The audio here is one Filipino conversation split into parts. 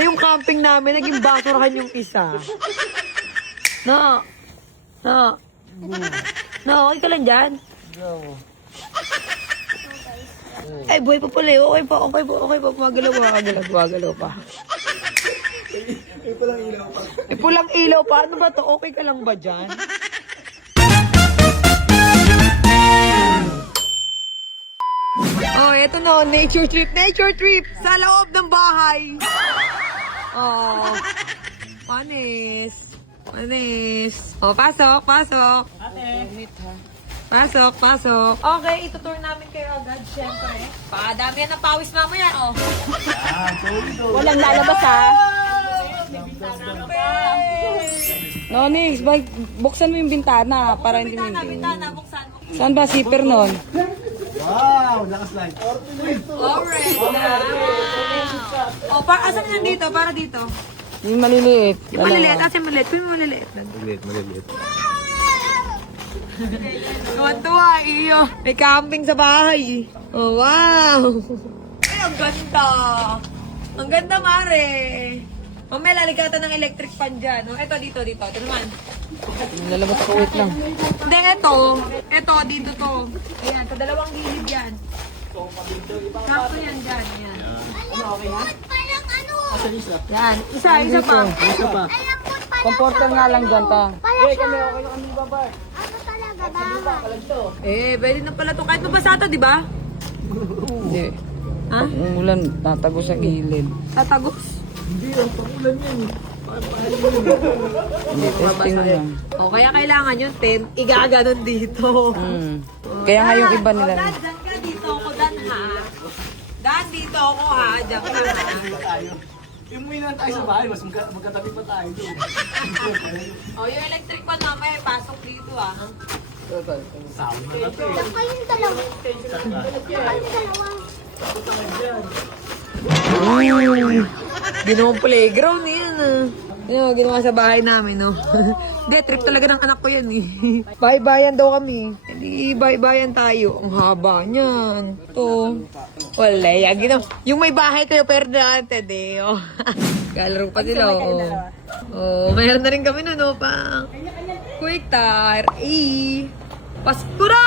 Kaya yung camping namin, naging basurahan yung isa. No. No, okay ka lang dyan? Ay, buhay pa pala eh. Okay pa. Gumagalaw pa. May pulang ilaw pa. Eh, pulang ilaw pa. Ano ba to? Okay ka lang ba dyan? Oh, eto no. Nature trip. Sa loob ng bahay. Oh. Panis. Oh, pasok. Pasok. Okay, itutour namin kayo agad, syempre. Dami yan ng pawis mamaya, oh. Walang lalabas ha. Nonix, buksan mo yung bintana para hindi mo Bintana, buksan mo. Saan ba zipper nun? Wow! Nakaslide. Alright. Oh, asan yan dito? Para dito. Yung maliliit. Yung maliliit. Asan yung maliliit? Yung maliliit. Maliliit. Tuwa, iyo. May camping sa bahay. Oh, wow. Ay, ang ganda. Ang ganda, Mare. Mamaya laligatan ng electric fan dyan. Oh, eto, dito. Ito naman. Lalabas ako, wait lang. Hindi, eto, dito to. Ayan, sa dalawang gilid yan. Sakto yan dyan. Ayan. Yan, isa pa. Isa pa. Comforter nga lang dyan, ta. Pwede na pala to. Kahit mabasa to, di ba? Hindi. Ha? Ang ulan, tatago sa gilid. Tatagos. Hindi, ang pakulan yan eh. Hindi, testing lang. O, kaya kailangan yung tent, igaganon dito. Kaya nga yung iba nila. Dan, dyan ka dito ako, Dan ha. Dan, dito ako ha. Dyan ka ha. Tayo. Yung umuwi na tayo sa bahay, mas magkatabi pa tayo doon. O, yung electric pan namin, pasok dito ha. Sound na to eh. Kayong dalawa. Kayong dalawa. Ginawang playground yan ah. Ano, ginawa sa bahay namin, no? Hindi, trip talaga ng anak ko yan eh. Bahay-bayan daw kami. Hindi, bahay-bayan tayo. Ang haba niyan. Ito. Wala, yan. Yung may bahay kayo, perdante, de. Oh. Kalaro pa sila, oh. Oh, mayroon na rin kami nun, no? Pang quick tire. Pasko na!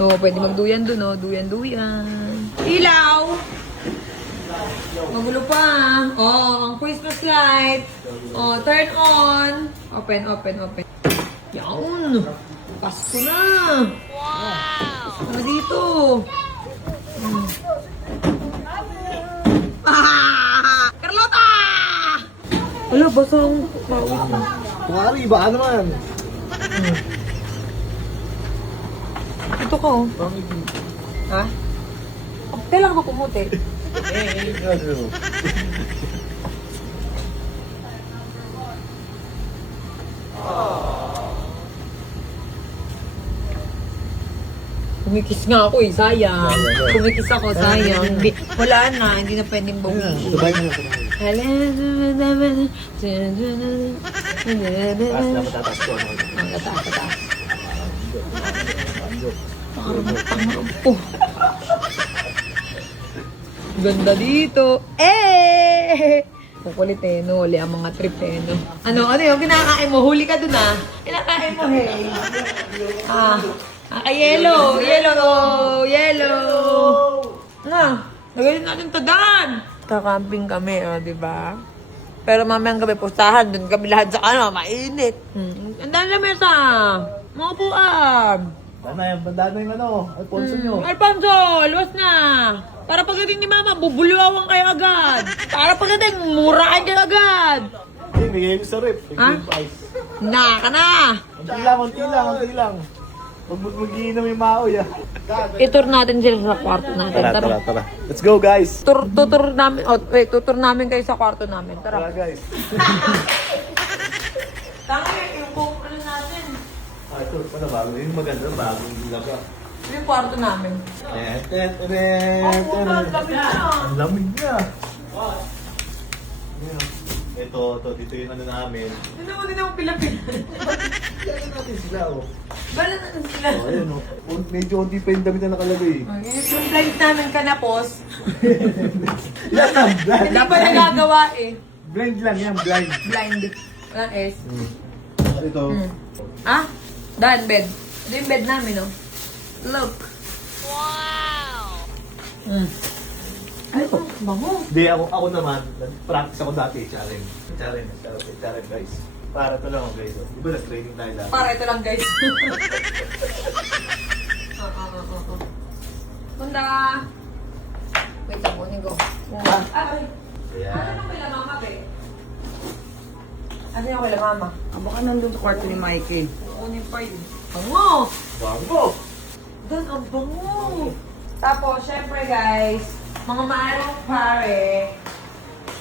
Oh, pwede magduyan dun, no? Duyan. Ilaw! Magulo pa. Oh, ang Christmas light. Oh, turn on. Open. Yaon. Pasko na. Wow. Ano dito? Carlota! Wala, basang pawis na. Kumari, baka naman. Ito ka, oh. Ha? Kailangan ka pumuti. Kumikis nga ako eh, sayang. Kumikis ako, sayang. Wala na, hindi na pwedeng bawiin. Sabay mo na. Taas ko. Ang taas. Ganda dito. Kukulit eh, no? Uli ang mga trip eh, no? Ano yung kinakain mo? Huli ka dun ah. Kinakain mo, hey. Yellow. Lagyan natin to Dan. Kakamping kami, di ba? Pero mamayang gabi, pustahan dun kami lahat sa mainit. Ang dami na mesa. Mga puan. Banda na yung Alfonso nyo. Alfonso, luwas na. Para pagdating ni Mama, bubulwawan kayo agad. Para pagdating, muraan kayo agad. Hindi, bigay ko sa rip. Ha? Na. Unti lang. Huwag mag-iinom yung maoy ah. I-tour natin sila sa kwarto natin. Tara. Let's go guys. Tutur namin kayo sa kwarto namin. Tara guys. Yung ano natin. Ito, bago. Yung maganda, bagong ilaga. Yung kwarto namin. Ang lamig na. Ito, dito yung ano namin. Ano mo din ako pila-pila? Lagyan natin sila, oh. Bala na lang sila. Oh, ayun, oh. Medyo unti pa yung damit na nakalagay. Yung blind namin kanapos. Yan lang, blind. Hindi pa nagagawa eh. Blind lang yan, blind. Blind. Walang S. Ito. Ah? Dan, bed. Ito yung bed namin, oh. Look. Wow! Ay, bango. Hindi, ako naman, practice ako dati, challenge guys. Para ito lang, guys. Di ba nag-training tayo dati? Para ito lang, guys. Oo. Kunda. Wait lang, kunin ko. Ay. Ayan. Ano yung kila mama, be? Ano yung kila mama? Baka nandun sa kwarto ni Mikey. Kunin pa yun. Bango! Bango! Dan, ang bango! Tapos, syempre guys, mga maarong pare.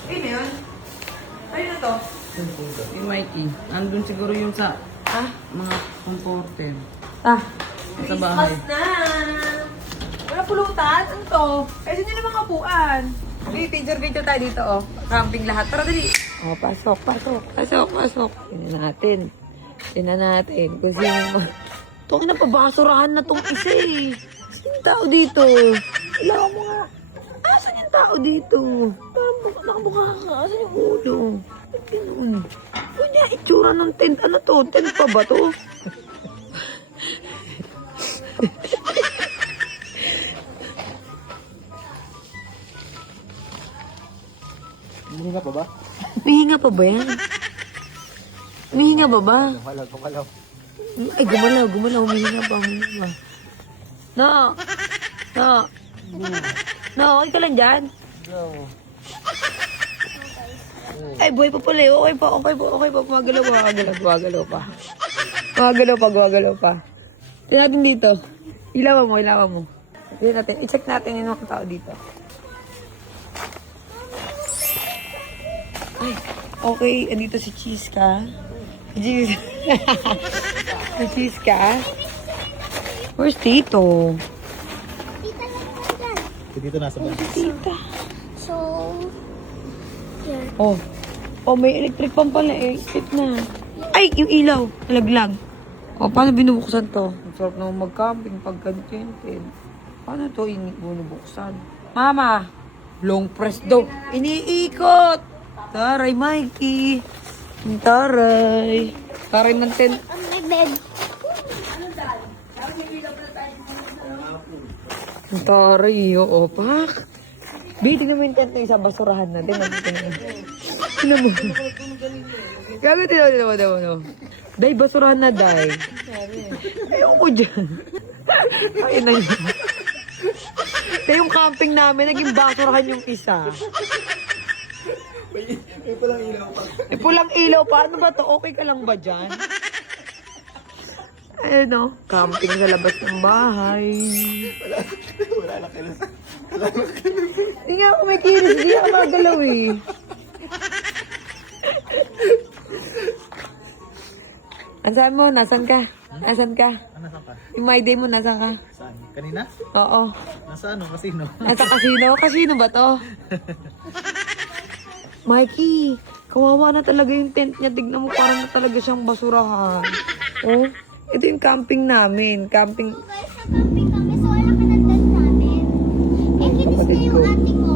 Ayun na yun. Ayun na to. Si Mikey. Nandun siguro yung sa Ah? mga comforter. Ah. Sa bahay. Christmas na! Wala pulutan? Ano to? Kasi hindi naman kapuan. Okay, picture tayo dito, oh. Camping lahat. Tara, dali. Oh, pasok. Tingnan natin. Kung sino mo. Itong napabasurahan na tong isa eh. Sino yung tao dito? Wala mo nga. Asan yung tao dito? Nakamukha ka. Asan yung ulo? Ba't ganun? Ano niya itsura ng tent? Ano to? Tent pa ba to? Hindi nga pa ba? Mihinga pa ba yan? Mihinga ba ba? Gumalaw. Ay, gumalaw. Humihinga pa. No. Okay ka lang dyan? Ay, buhay pa pala eh. Okay pa. Gumagalaw pa. Tignan natin dito. Ilawan mo. Tignan natin. I-check natin yung mga tao dito. Ay, okay. Andito si Chiska. Si Chiska. Where's Tito? Tita lang naman dyan. Dito nasa ba? Tita. So, here. Oh, may electric pump pala eh. Sit na. Ay, yung ilaw. Nalaglag. Oh, paano binubuksan to? Ang sarap naman mag-camping pag contented. Paano to binubuksan? Mama, long press daw. Iniikot. Taray, Mikey. Taray ng tent. On my bed. Taray, oo, pak. Tignan mo yung tent na isa, basurahan natin. Tignan mo. Gago, tignan mo. Day, basurahan na, day. Ayaw ko dyan. Ayun na yun. Kaya yung camping namin, naging basurahan yung isa. May palang ilaw pa. Pulang ilaw pa. Ano ba to? Okay ka lang ba dyan? Ayun o. Camping sa labas ng bahay. Wala na kilos. Hindi nga ako may kinis. Hindi ako magalaw eh. Nasaan mo? Nasaan ka? Nasaan ka? Yung my day mo, nasaan ka? Saan? Kanina? Oo. Nasa ano? Kasino? Nasa casino? Casino ba to? Mikey, kawawa na talaga yung tent niya. Tignan mo, parang na talaga siyang basurahan. Oh, ito yung camping namin. Guys, sa camping kami, so wala ka ng dad namin. Eh, kinis niya yung ate ko.